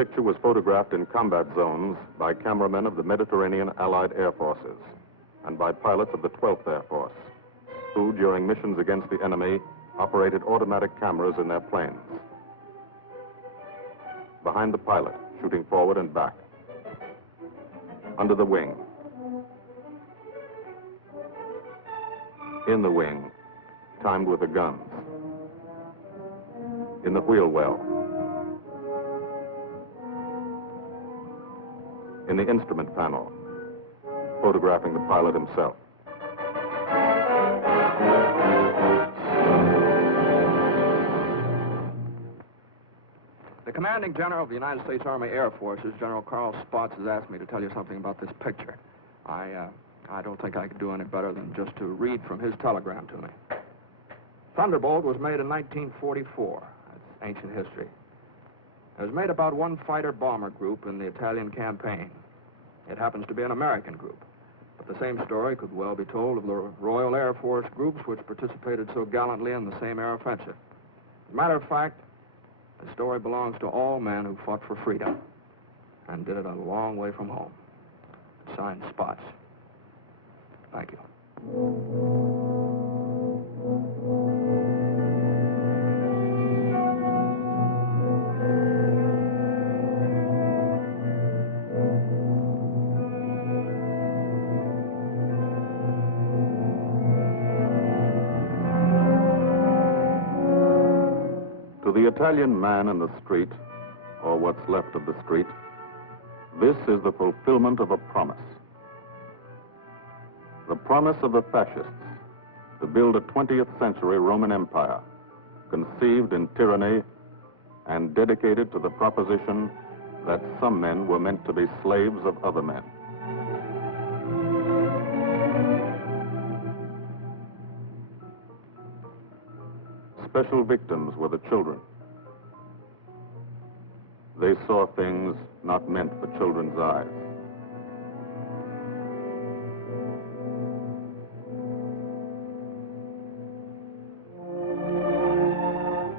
picture was photographed in combat zones by cameramen of the Mediterranean Allied Air Forces and by pilots of the 12th Air Force, who, during missions against the enemy, operated automatic cameras in their planes. Behind the pilot, shooting forward and back. Under the wing. In the wing, timed with the guns. In the wheel well. In the instrument panel, photographing the pilot himself. The commanding general of the United States Army Air Forces, General Carl Spaatz, has asked me to tell you something about this picture. I don't think I could do any better than just to read from his telegram to me. Thunderbolt was made in 1944. That's ancient history. It was made about one fighter-bomber group in the Italian campaign. It happens to be an American group. But the same story could well be told of the Royal Air Force groups which participated so gallantly in the same air offensive. As a matter of fact, the story belongs to all men who fought for freedom and did it a long way from home. Signed, Spaatz. Thank you. To the Italian man in the street, or what's left of the street, this is the fulfillment of a promise. The promise of the fascists to build a 20th century Roman Empire, conceived in tyranny and dedicated to the proposition that some men were meant to be slaves of other men. Special victims were the children. They saw things not meant for children's eyes.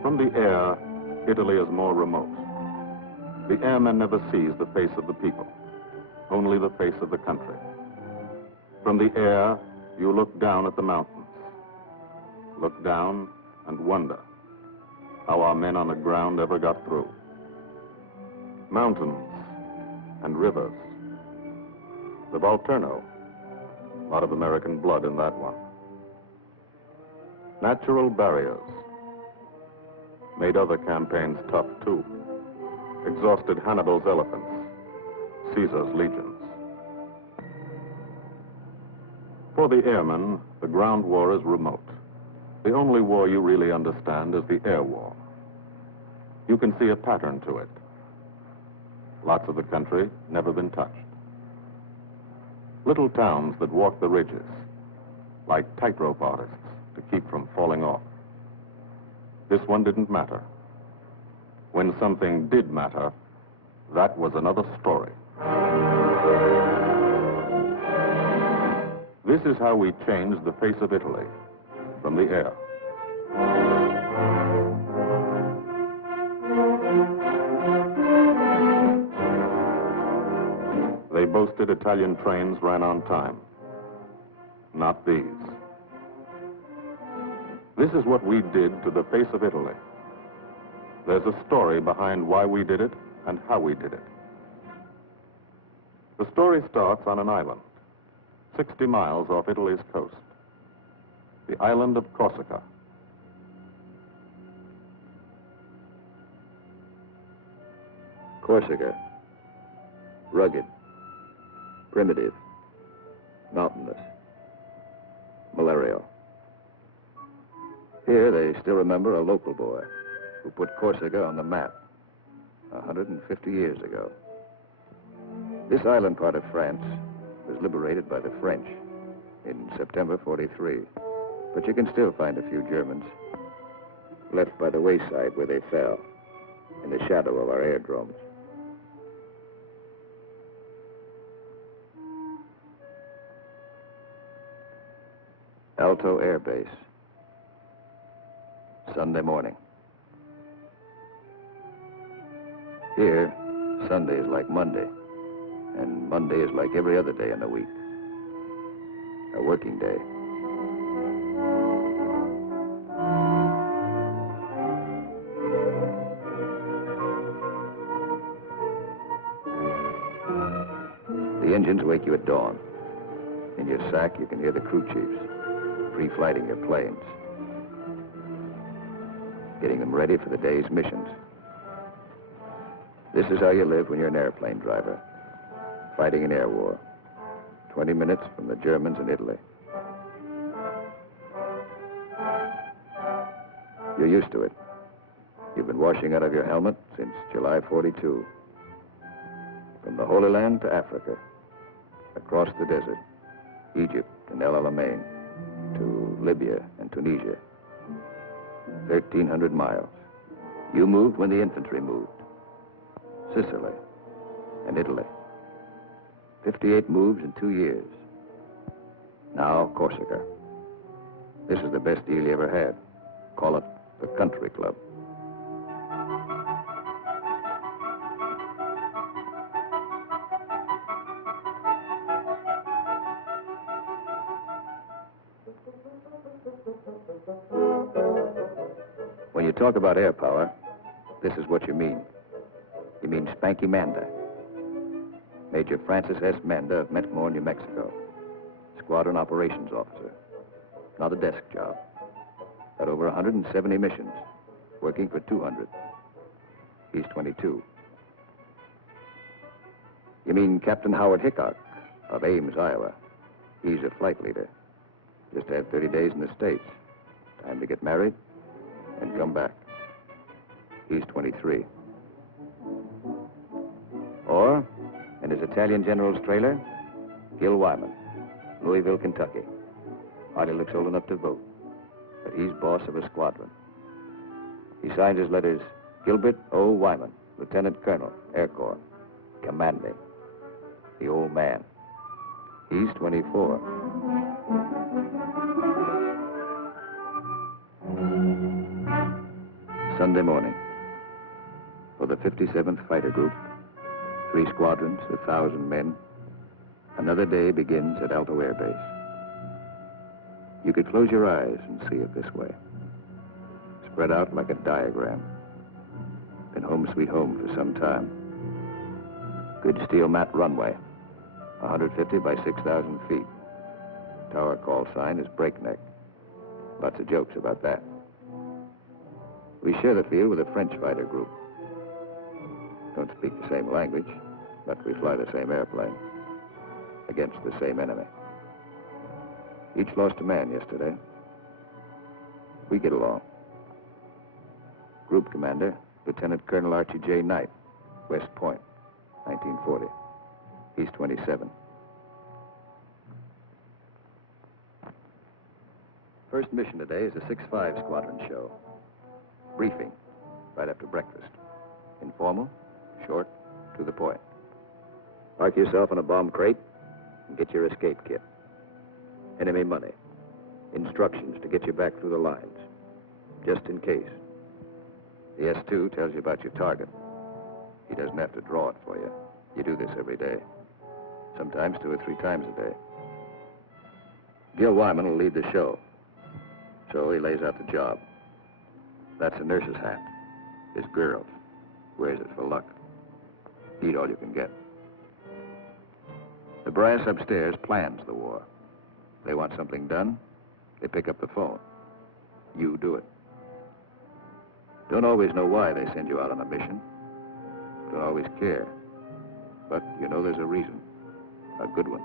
From the air, Italy is more remote. The airman never sees the face of the people, only the face of the country. From the air, you look down at the mountains. Look down and wonder how our men on the ground ever got through. Mountains and rivers. The Volturno, a lot of American blood in that one. Natural barriers made other campaigns tough too. Exhausted Hannibal's elephants, Caesar's legions. For the airmen, the ground war is remote. The only war you really understand is the air war. You can see a pattern to it. Lots of the country never been touched. Little towns that walk the ridges, like tightrope artists to keep from falling off. This one didn't matter. When something did matter, that was another story. This is how we changed the face of Italy. From the air. They boasted Italian trains ran on time. Not these. This is what we did to the face of Italy. There's a story behind why we did it and how we did it. The story starts on an island, 60 miles off Italy's coast. The island of Corsica. Corsica. Rugged. Primitive. Mountainous. Malarial. Here they still remember a local boy who put Corsica on the map 150 years ago. This island part of France was liberated by the French in September 43. But you can still find a few Germans left by the wayside where they fell, in the shadow of our airdromes. Alto Air Base. Sunday morning. Here, Sunday is like Monday, and Monday is like every other day in the week. A working day. The engines wake you at dawn. In your sack, you can hear the crew chiefs pre-flighting your planes, getting them ready for the day's missions. This is how you live when you're an airplane driver, fighting an air war, 20 minutes from the Germans in Italy. You're used to it. You've been washing out of your helmet since July 42. From the Holy Land to Africa, across the desert, Egypt and El Alamein, to Libya and Tunisia. 1,300 miles. You moved when the infantry moved. Sicily and Italy. 58 moves in 2 years. Now Corsica. This is the best deal you ever had. Call it the country club. When you talk about air power, this is what you mean. You mean Spanky Manda. Major Francis S. Manda of Metmore, New Mexico. Squadron operations officer. Not a desk job. Got over 170 missions, working for 200. He's 22. You mean Captain Howard Hickok of Ames, Iowa. He's a flight leader. Just had 30 days in the States. Time to get married and come back. He's 23. Or, in his Italian general's trailer, Gil Wyman, Louisville, Kentucky. Hardly looks old enough to vote, but he's boss of a squadron. He signs his letters, Gilbert O. Wyman, Lieutenant Colonel, Air Corps, commanding. The old man. He's 24. Sunday morning. For the 57th Fighter Group, 3 squadrons, 1,000 men, another day begins at Alto Air Base. You could close your eyes and see it this way. Spread out like a diagram. Been home sweet home for some time. Good steel mat runway, 150 by 6,000 feet. Tower call sign is breakneck. Lots of jokes about that. We share the field with a French fighter group. Don't speak the same language, but we fly the same airplane against the same enemy. Each lost a man yesterday. We get along. Group commander, Lieutenant Colonel Archie J. Knight, West Point, 1940. He's 27. First mission today is a 6-5 squadron show. Briefing, right after breakfast. Informal, short, to the point. Park yourself in a bomb crate and get your escape kit. Enemy money. Instructions to get you back through the lines, just in case. The S2 tells you about your target. He doesn't have to draw it for you. You do this every day. Sometimes 2 or 3 times a day. Gil Wyman will lead the show. So he lays out the job. That's a nurse's hat. His girl wears it for luck. Eat all you can get. The brass upstairs plans the war. They want something done, they pick up the phone. You do it. Don't always know why they send you out on a mission. Don't always care. But you know there's a reason. A good one.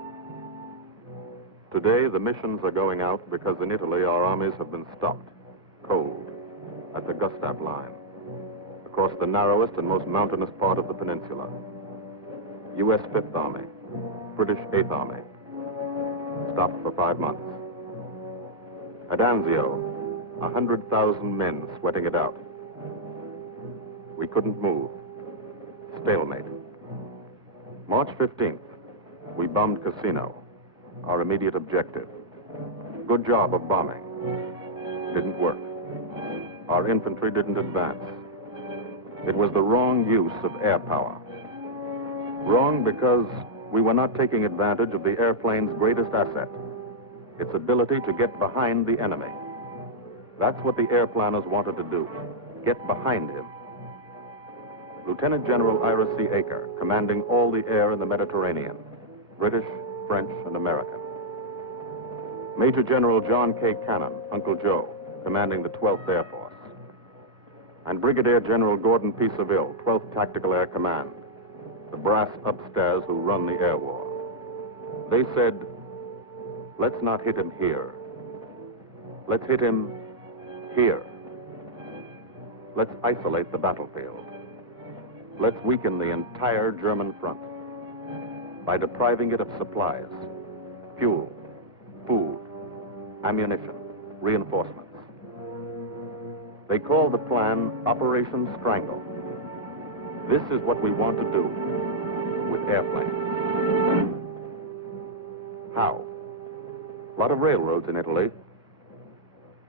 Today, the missions are going out because in Italy, our armies have been stopped, cold, at the Gustav Line, across the narrowest and most mountainous part of the peninsula. U.S. 5th Army, British 8th Army, stopped for 5 months. At Anzio, 100,000 men sweating it out. We couldn't move. Stalemate. March 15th, we bombed Cassino, our immediate objective. Good job of bombing. Didn't work. Our infantry didn't advance. It was the wrong use of air power. Wrong because we were not taking advantage of the airplane's greatest asset, its ability to get behind the enemy. That's what the airplanners wanted to do, get behind him. Lieutenant General Ira C. Aker, commanding all the air in the Mediterranean, British, French, and American. Major General John K. Cannon, Uncle Joe, commanding the 12th Air Force. And Brigadier General Gordon P. Seville, 12th Tactical Air Command, the brass upstairs who run the air war. They said, let's not hit him here. Let's hit him here. Let's isolate the battlefield. Let's weaken the entire German front by depriving it of supplies, fuel, food, ammunition, reinforcements. They call the plan Operation Strangle. This is what we want to do with airplanes. How? A lot of railroads in Italy.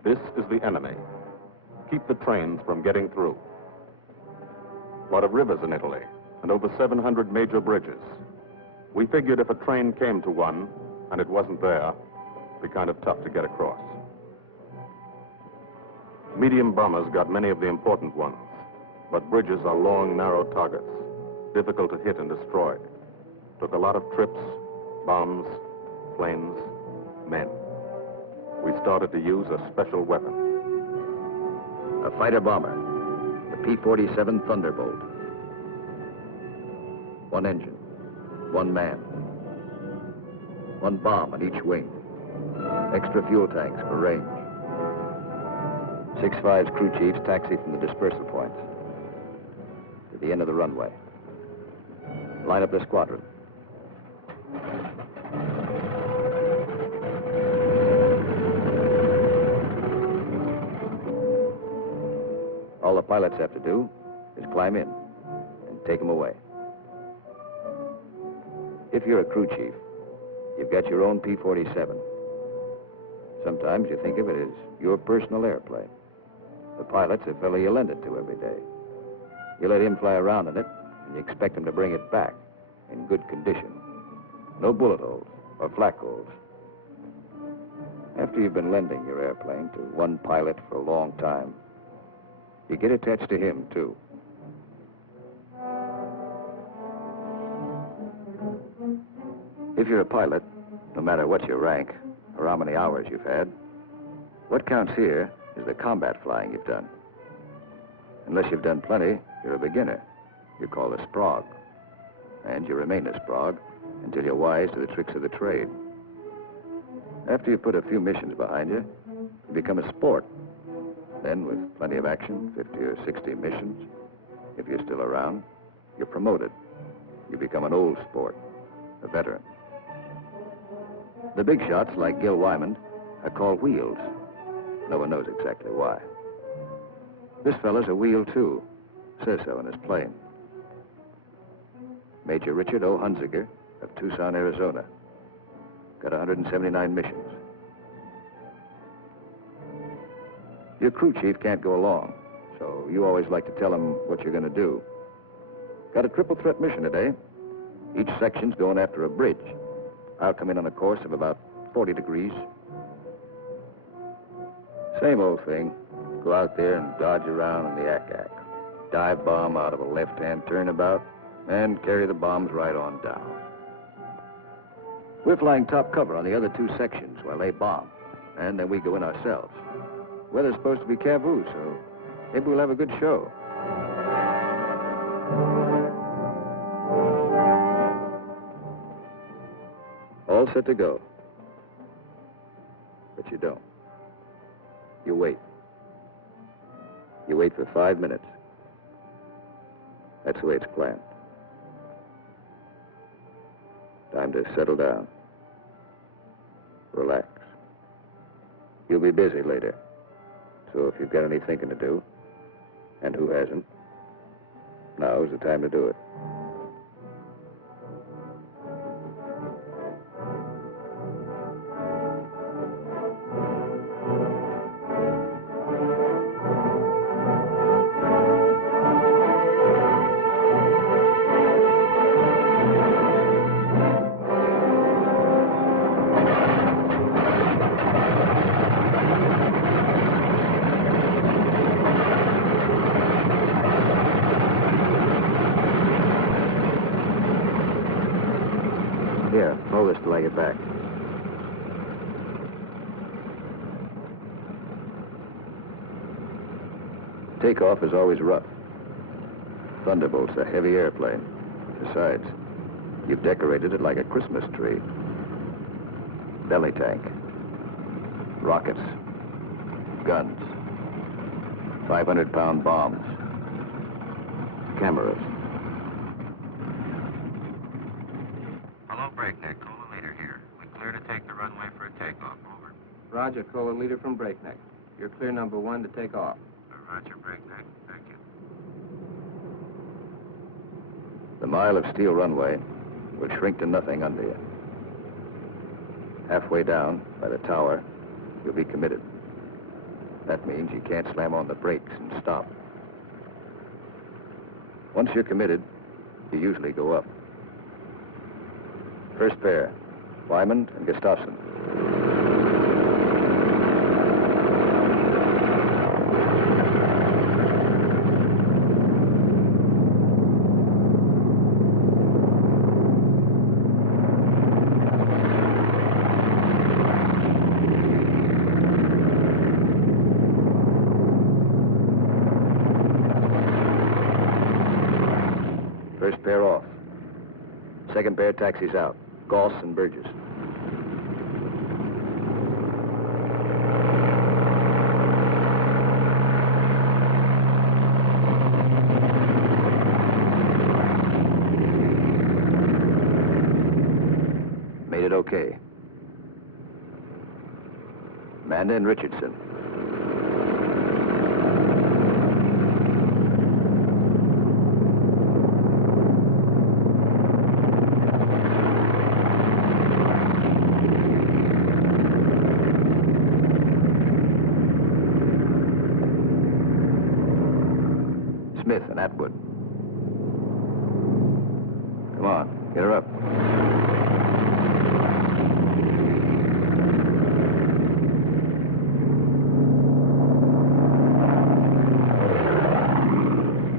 This is the enemy. Keep the trains from getting through. A lot of rivers in Italy, and over 700 major bridges. We figured if a train came to one, and it wasn't there, it'd be kind of tough to get across. Medium bombers got many of the important ones, but bridges are long, narrow targets, difficult to hit and destroy. Took a lot of trips, bombs, planes, men. We started to use a special weapon. A fighter bomber, the P-47 Thunderbolt. One engine, one man, one bomb on each wing, extra fuel tanks for range. 6-5's crew chiefs taxi from the dispersal points to the end of the runway. Line up the squadron. All the pilots have to do is climb in and take them away. If you're a crew chief, you've got your own P-47. Sometimes you think of it as your personal airplane. The pilot's a fellow you lend it to every day. You let him fly around in it, and you expect him to bring it back in good condition. No bullet holes or flak holes. After you've been lending your airplane to one pilot for a long time, you get attached to him, too. If you're a pilot, no matter what your rank or how many hours you've had, what counts here is the combat flying you've done. Unless you've done plenty, you're a beginner. You're called a sprog. And you remain a sprog until you're wise to the tricks of the trade. After you've put a few missions behind you, you become a sport. Then, with plenty of action, 50 or 60 missions, if you're still around, you're promoted. You become an old sport, a veteran. The big shots, like Gil Wyman, are called wheels. No one knows exactly why. This fella's a wheel, too. Says so in his plane. Major Richard O. Hunziker of Tucson, Arizona. Got 179 missions. Your crew chief can't go along, so you always like to tell him what you're going to do. Got a triple threat mission today. Each section's going after a bridge. I'll come in on a course of about 40 degrees. Same old thing. Go out there and dodge around in the ack-ack. Dive bomb out of a left-hand turnabout and carry the bombs right on down. We're flying top cover on the other two sections while they bomb, and then we go in ourselves. Weather's supposed to be Cavu, so maybe we'll have a good show. All set to go. But you don't. You wait. You wait for 5 minutes. That's the way it's planned. Time to settle down. Relax. You'll be busy later. So if you've got any thinking to do, and who hasn't, now's the time to do it. Hold this till I get back. Takeoff is always rough. Thunderbolt's a heavy airplane. Besides, you've decorated it like a Christmas tree. Belly tank, rockets, guns, 500-pound bombs, cameras. Hello, Breakneck. Cola Leader here. We're clear to take the runway for a takeoff. Over. Roger, Cola Leader from Breakneck. You're clear number 1 to take off. Roger, Breakneck. Thank you. The mile of steel runway will shrink to nothing under you. Halfway down, by the tower, you'll be committed. That means you can't slam on the brakes and stop. Once you're committed, you usually go up. First pair, Wyman and Gustafson. First pair off. Second pair taxis out. Goss and Burgess. Made it okay. Amanda and Richardson. Smith and Atwood. Come on, get her up.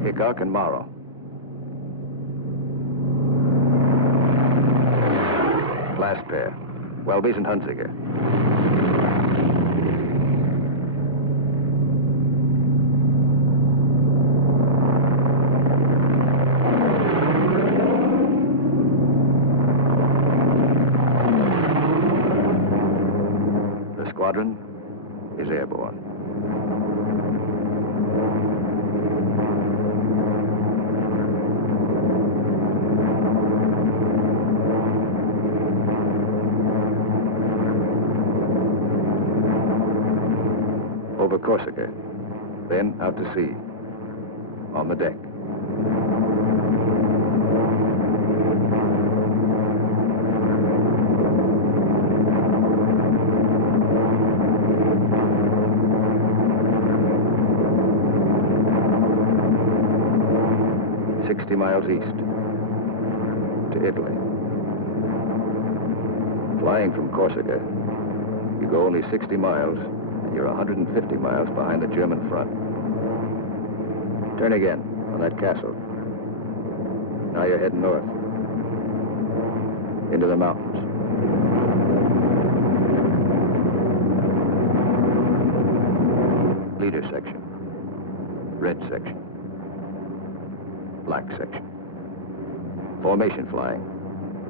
Hickok and Morrow. Last pair, Welby's and Hunziker. The squadron is airborne. Over Corsica, then out to sea, on the deck. Miles east to Italy. Flying from Corsica, you go only 60 miles and you're 150 miles behind the German front. Turn again on that castle. Now you're heading north into the mountains. Leader section, red section, black section. Formation flying,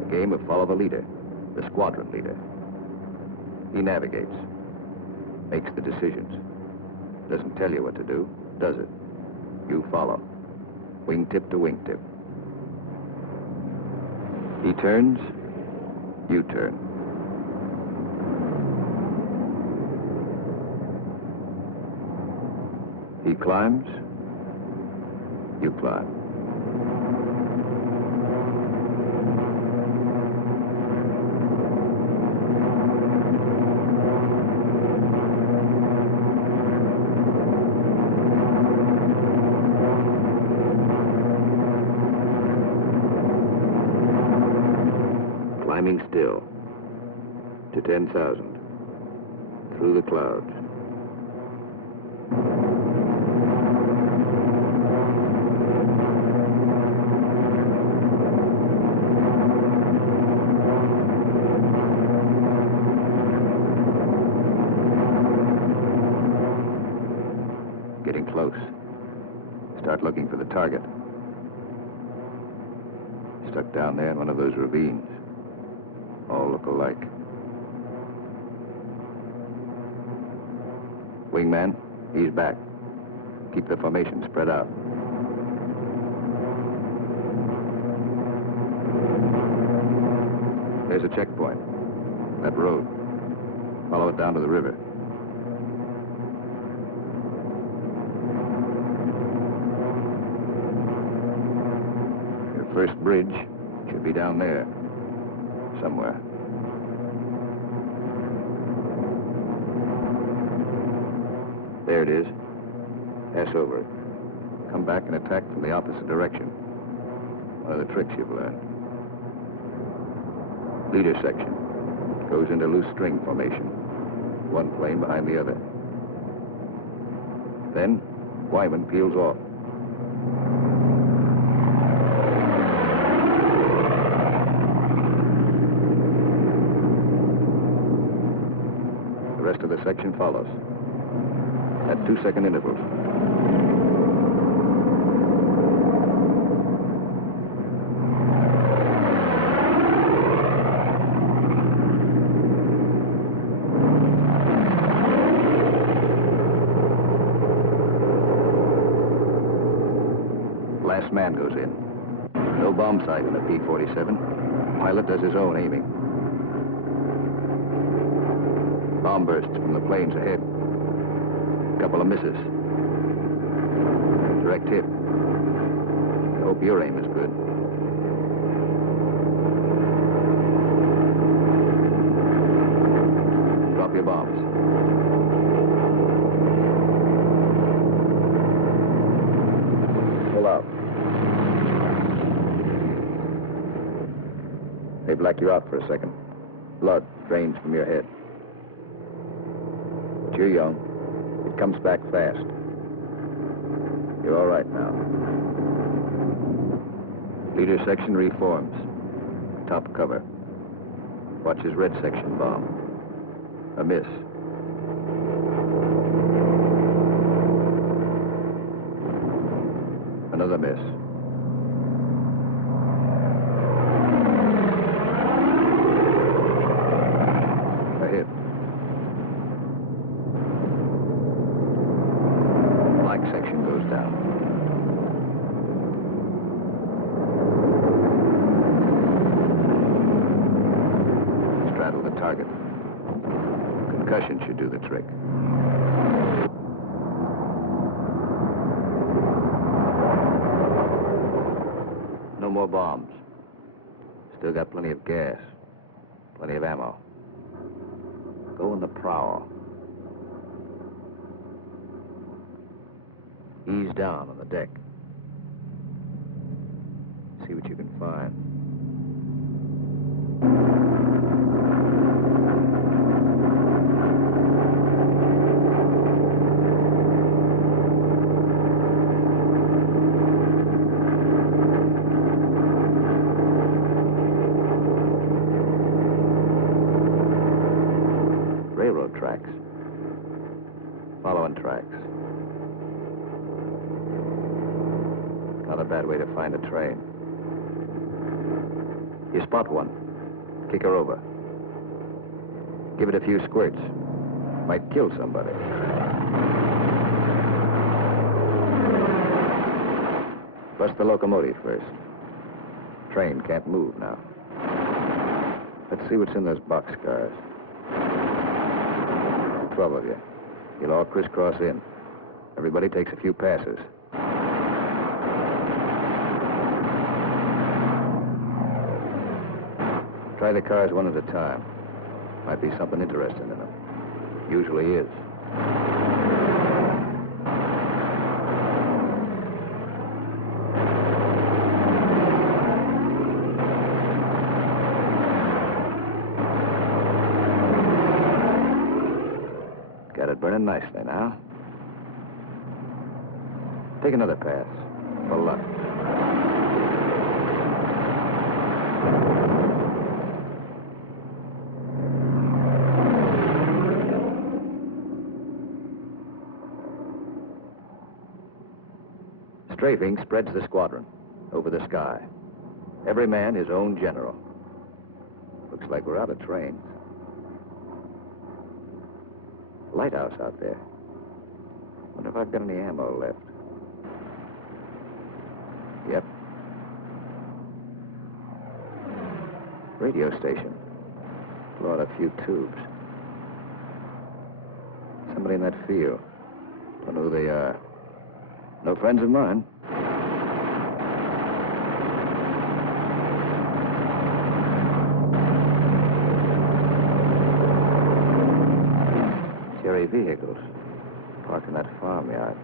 a game of follow the leader, the squadron leader. He navigates, makes the decisions. Doesn't tell you what to do, does it? You follow, wingtip to wingtip. He turns, you turn. He climbs, you climb. Climbing still to 10,000 through the clouds. Getting close. Start looking for the target. Stuck down there in one of those ravines. All look alike. Wingman, he's back. Keep the formation spread out. There's a checkpoint. That road. Follow it down to the river. Your first bridge should be down there. Somewhere. There it is. Pass over it. Come back and attack from the opposite direction. One of the tricks you've learned. Leader section. Goes into loose string formation. One plane behind the other. Then, Wyman peels off. The rest of the section follows. At 2-second intervals. Last man goes in. No bomb sight in the P-47. Pilot does his own aiming. Bomb bursts from the planes ahead. Couple of misses. Direct hit. I hope your aim is good. Drop your bombs. Pull out. They black you out for a second. Blood drains from your head. But you're young. It comes back fast. You're all right now. Leader section reforms. Top cover. Watch his red section bomb. A miss. Another miss. A hit. Black section goes down. Straddle the target. Concussion should do the trick. No more bombs. Still got plenty of gas. Plenty of ammo. Go in the prow. Ease down on the deck. See what you can find. Railroad tracks. Following tracks. Not a bad way to find a train. You spot one. Kick her over. Give it a few squirts. Might kill somebody. Bust the locomotive first. Train can't move now. Let's see what's in those boxcars. 12 of you. You'll all crisscross in. Everybody takes a few passes. Try the cars one at a time. Might be something interesting in them. Usually is. Got it burning nicely now. Take another pass. For luck. Strafing spreads the squadron over the sky. Every man his own general. Looks like we're out of trains. Lighthouse out there. Wonder if I've got any ammo left. Yep. Radio station. Blow out a few tubes. Somebody in that field. Don't know who they are. No friends of mine. Cherry vehicles parked in that farmyard.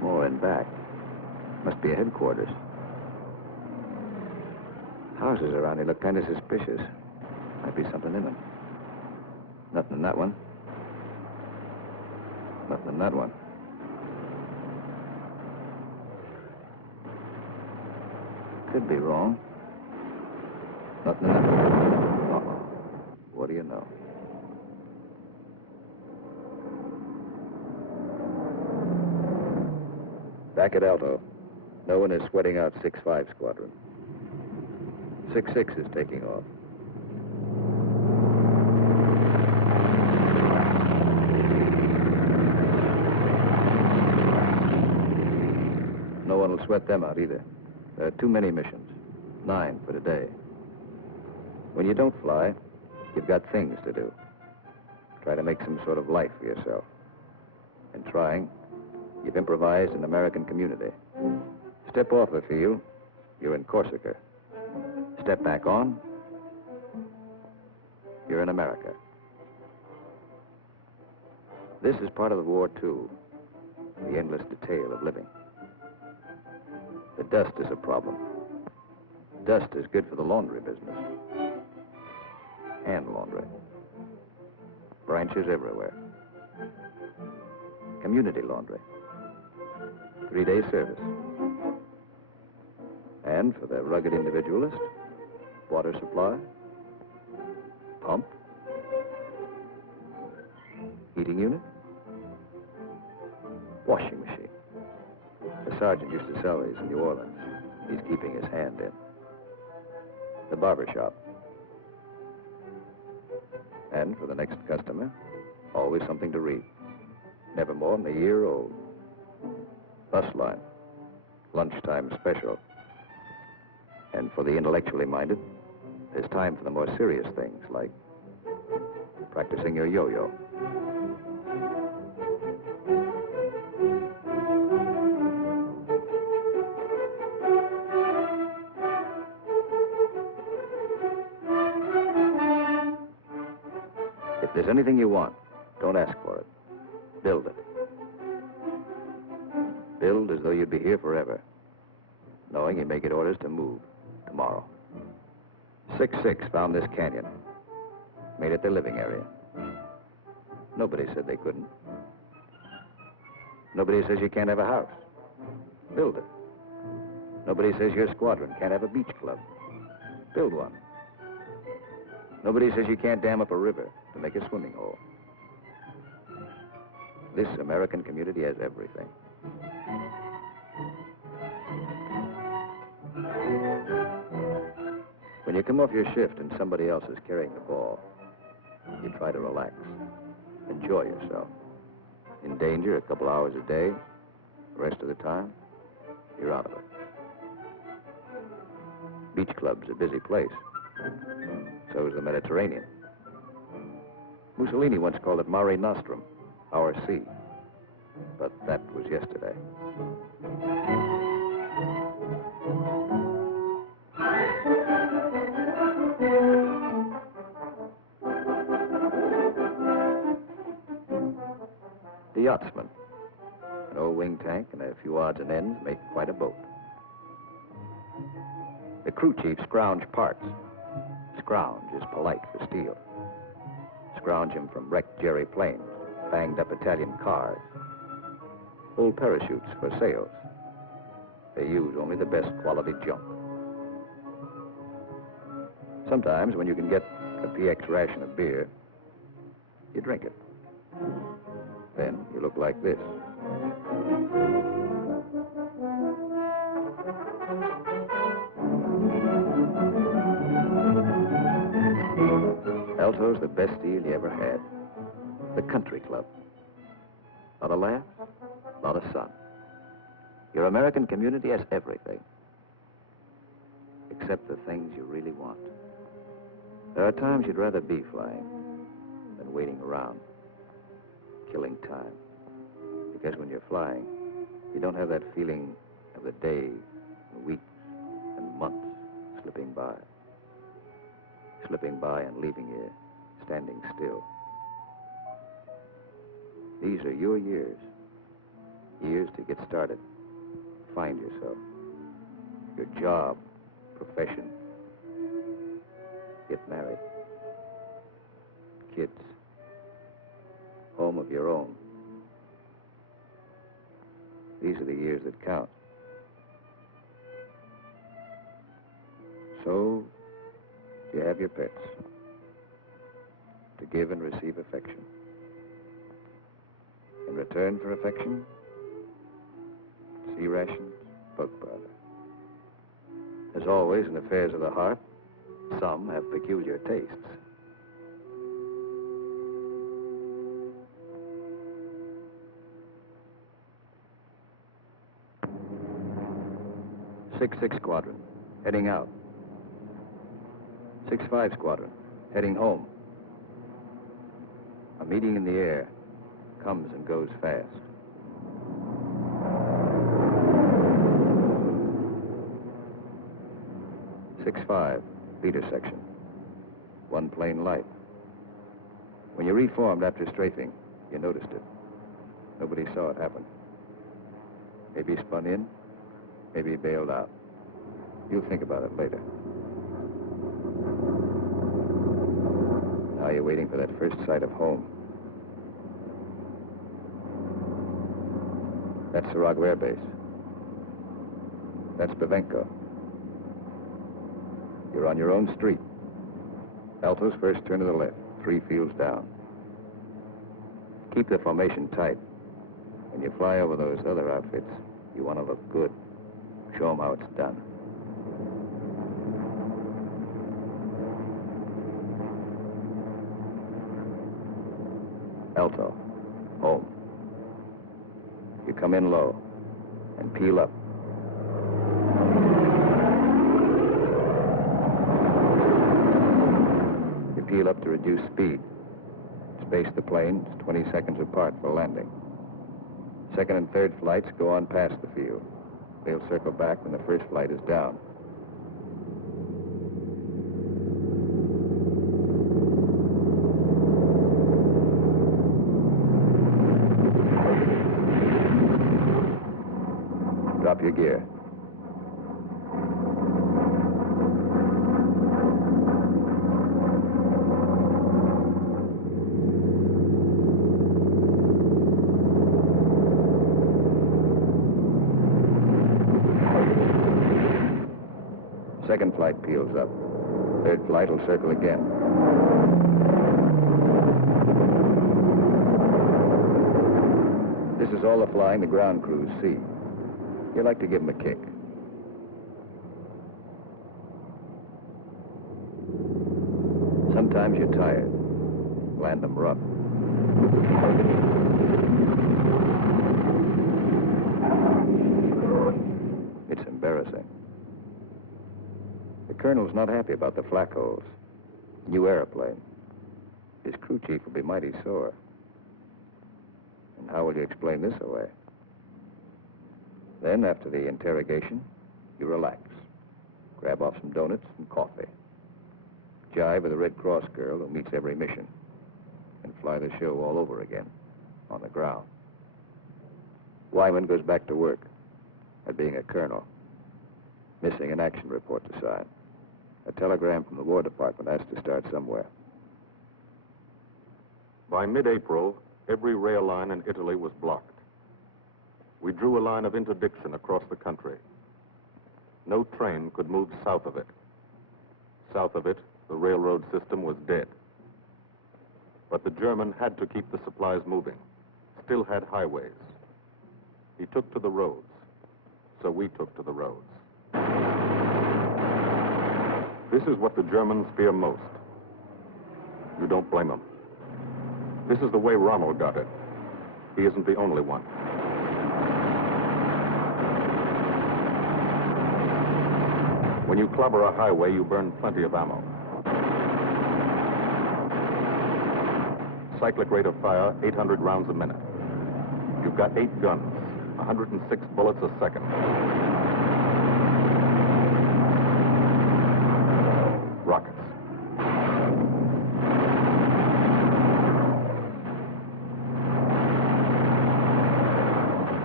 More in back. Must be a headquarters. Houses around here look kind of suspicious. Might be something in them. Nothing in that one. Nothing in that one. Could be wrong. Nothing in that one. Uh-oh. What do you know? Back at Alto. No one is sweating out 6-5 squadron. 6-6 is taking off. No one will sweat them out either. There are too many missions. 9 for today. When you don't fly, you've got things to do. Try to make some sort of life for yourself. In trying, you've improvised an American community. Step off the field, you're in Corsica. Step back on, you're in America. This is part of the war, too. The endless detail of living. The dust is a problem. Dust is good for the laundry business. Hand laundry. Branches everywhere. Community laundry. 3-day service. And for the rugged individualist, water supply, pump, heating unit, washing machine. The sergeant used to sell these in New Orleans. He's keeping his hand in. The barber shop. And for the next customer, always something to read. Never more than a year old. Bus line. Lunchtime special. And for the intellectually minded, there's time for the more serious things, like practicing your yo-yo. If there's anything you want, don't ask for it. Build it. Build as though you'd be here forever, knowing you may get orders to move tomorrow. 6-6 found this canyon, made it their living area. Nobody said they couldn't. Nobody says you can't have a house. Build it. Nobody says your squadron can't have a beach club. Build one. Nobody says you can't dam up a river to make a swimming hole. This American community has everything. When you come off your shift and somebody else is carrying the ball, you try to relax, enjoy yourself. In danger a couple hours a day, the rest of the time, you're out of it. Beach club's a busy place. So is the Mediterranean. Mussolini once called it Mare Nostrum, our sea. But that was yesterday. The yachtsman. An old wing tank and a few odds and ends make quite a boat. The crew chief scrounge parts. Scrounge is polite for steel. Scrounge him from wrecked Jerry planes, banged up Italian cars, old parachutes for sails. They use only the best quality junk. Sometimes when you can get a PX ration of beer, you drink it. Then you you look like this. Alto's the best deal you ever had. The country club. Not a laugh, not a son. Your American community has everything. Except the things you really want. There are times you'd rather be flying than waiting around, killing time. Because when you're flying, you don't have that feeling of the days, and weeks, and months slipping by. Slipping by and leaving you standing still. These are your years. Years to get started. Find yourself. Your job, profession. Get married. Kids. Home of your own. These are the years that count. So, you have your pets. To give and receive affection. In return for affection, sea rations, bug powder. As always in affairs of the heart, some have peculiar tastes. Six Squadron, heading out. 6-5 Squadron, heading home. A meeting in the air comes and goes fast. 6-5, leader section. One plane light. When you reformed after strafing, you noticed it. Nobody saw it happen. Maybe he spun in, maybe he bailed out. You'll think about it later. Now you're waiting for that first sight of home. That's Krueger Air Base. That's Bavenko. You're on your own street. Alto's first turn to the left, 3 fields down. Keep the formation tight. When you fly over those other outfits, you want to look good. Show them how it's done. Alto, home. You come in low and peel up. You peel up to reduce speed. Space the planes 20 seconds apart for landing. Second and third flights go on past the field. They'll circle back when the first flight is down. Drop your gear. Second flight peels up. Third flight will circle again. This is all the flying the ground crews see. You like to give them a kick. Sometimes you're tired. Land them rough. It's embarrassing. The colonel's not happy about the flak holes. New airplane. His crew chief will be mighty sore. And how will you explain this away? Then, after the interrogation, you relax. Grab off some donuts and coffee. Jive with a Red Cross girl who meets every mission. And fly the show all over again, on the ground. Wyman goes back to work, at being a colonel. Missing an action report to sign. A telegram from the War Department has to start somewhere. By mid-April, every rail line in Italy was blocked. We drew a line of interdiction across the country. No train could move south of it. South of it, the railroad system was dead. But the German had to keep the supplies moving. still had highways. He took to the roads, so we took to the roads. This is what the Germans fear most. You don't blame them. This is the way Rommel got it. He isn't the only one. When you clobber a highway, you burn plenty of ammo. Cyclic rate of fire, 800 rounds a minute. You've got 8 guns, 106 bullets a second. Rockets.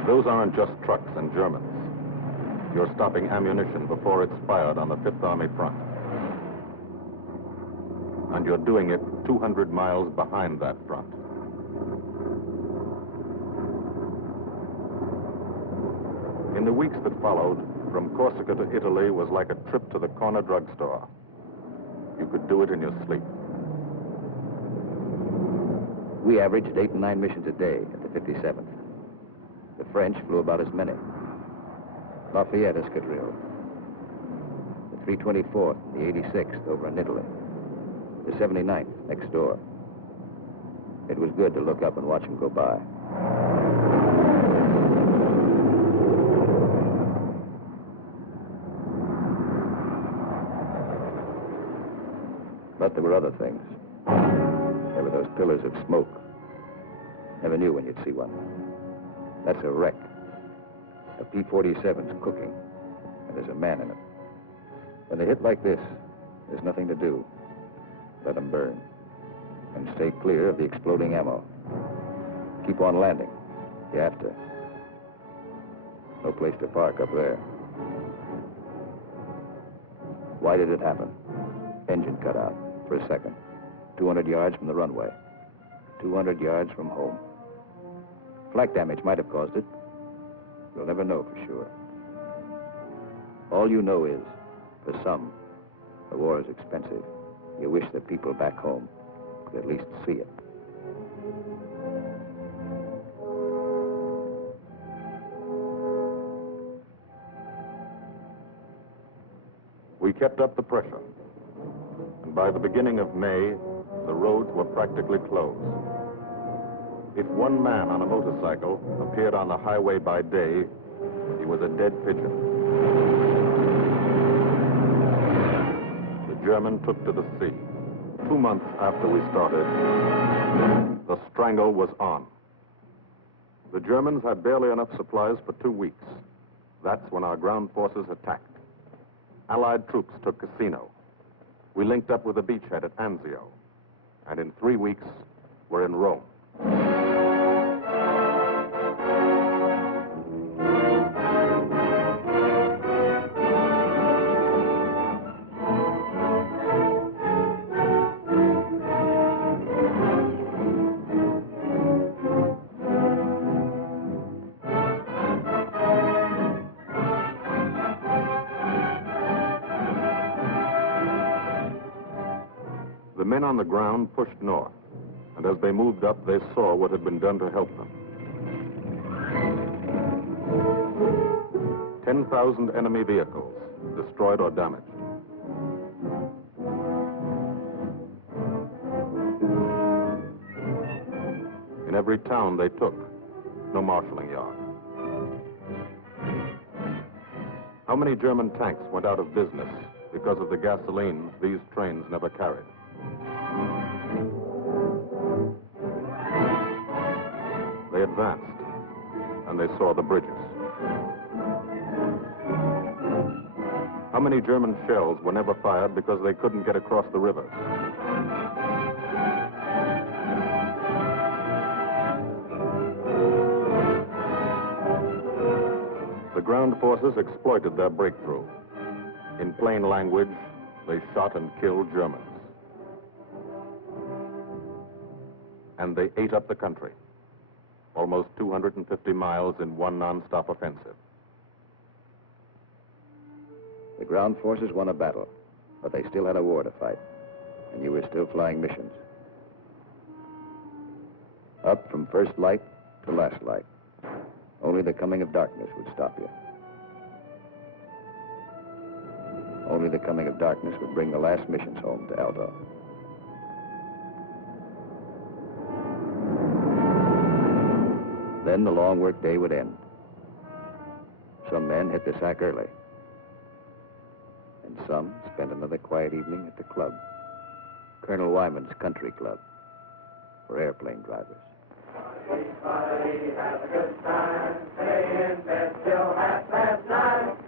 Those aren't just trucks and Germans. You're stopping ammunition before it's fired on the Fifth Army front. And you're doing it 200 miles behind that front. In the weeks that followed, from Corsica to Italy was like a trip to the corner drugstore. You could do it in your sleep. We averaged 8 and 9 missions a day at the 57th. The French flew about as many. Lafayette Escadrille, the 324th, the 86th over in Italy, the 79th next door. It was good to look up and watch them go by. But there were other things. There were those pillars of smoke. Never knew when you'd see one. That's a wreck. A P-47's cooking, and there's a man in it. When they hit like this, there's nothing to do. Let them burn. And stay clear of the exploding ammo. Keep on landing. You have to. No place to park up there. Why did it happen? Engine cut out for a second. 200 yards from the runway. 200 yards from home. Flak damage might have caused it. You'll never know for sure. All you know is, for some, the war is expensive. You wish that people back home could at least see it. We kept up the pressure. And by the beginning of May, the roads were practically closed. If one man on a motorcycle appeared on the highway by day, he was a dead pigeon. The German took to the sea. 2 months after we started, the strangle was on. The Germans had barely enough supplies for 2 weeks. That's when our ground forces attacked. Allied troops took Cassino. We linked up with a beachhead at Anzio. And in 3 weeks, we're in Rome. The men on the ground pushed north, and as they moved up, they saw what had been done to help them. 10,000 enemy vehicles, destroyed or damaged. In every town they took, no marshalling yard. How many German tanks went out of business because of the gasoline these trains never carried? They advanced, and they saw the bridges. How many German shells were never fired because they couldn't get across the rivers? The ground forces exploited their breakthrough. In plain language, they shot and killed Germans. And they ate up the country. Almost 250 miles in one non-stop offensive. The ground forces won a battle, but they still had a war to fight, and you were still flying missions. Up from first light the last light. Only the coming of darkness would stop you. Only the coming of darkness would bring the last missions home to Aldo. Then the long work day would end. Some men hit the sack early. And some spent another quiet evening at the club. Colonel Wyman's Country Club for airplane drivers. Everybody have a good time, stay in bed till 9:30.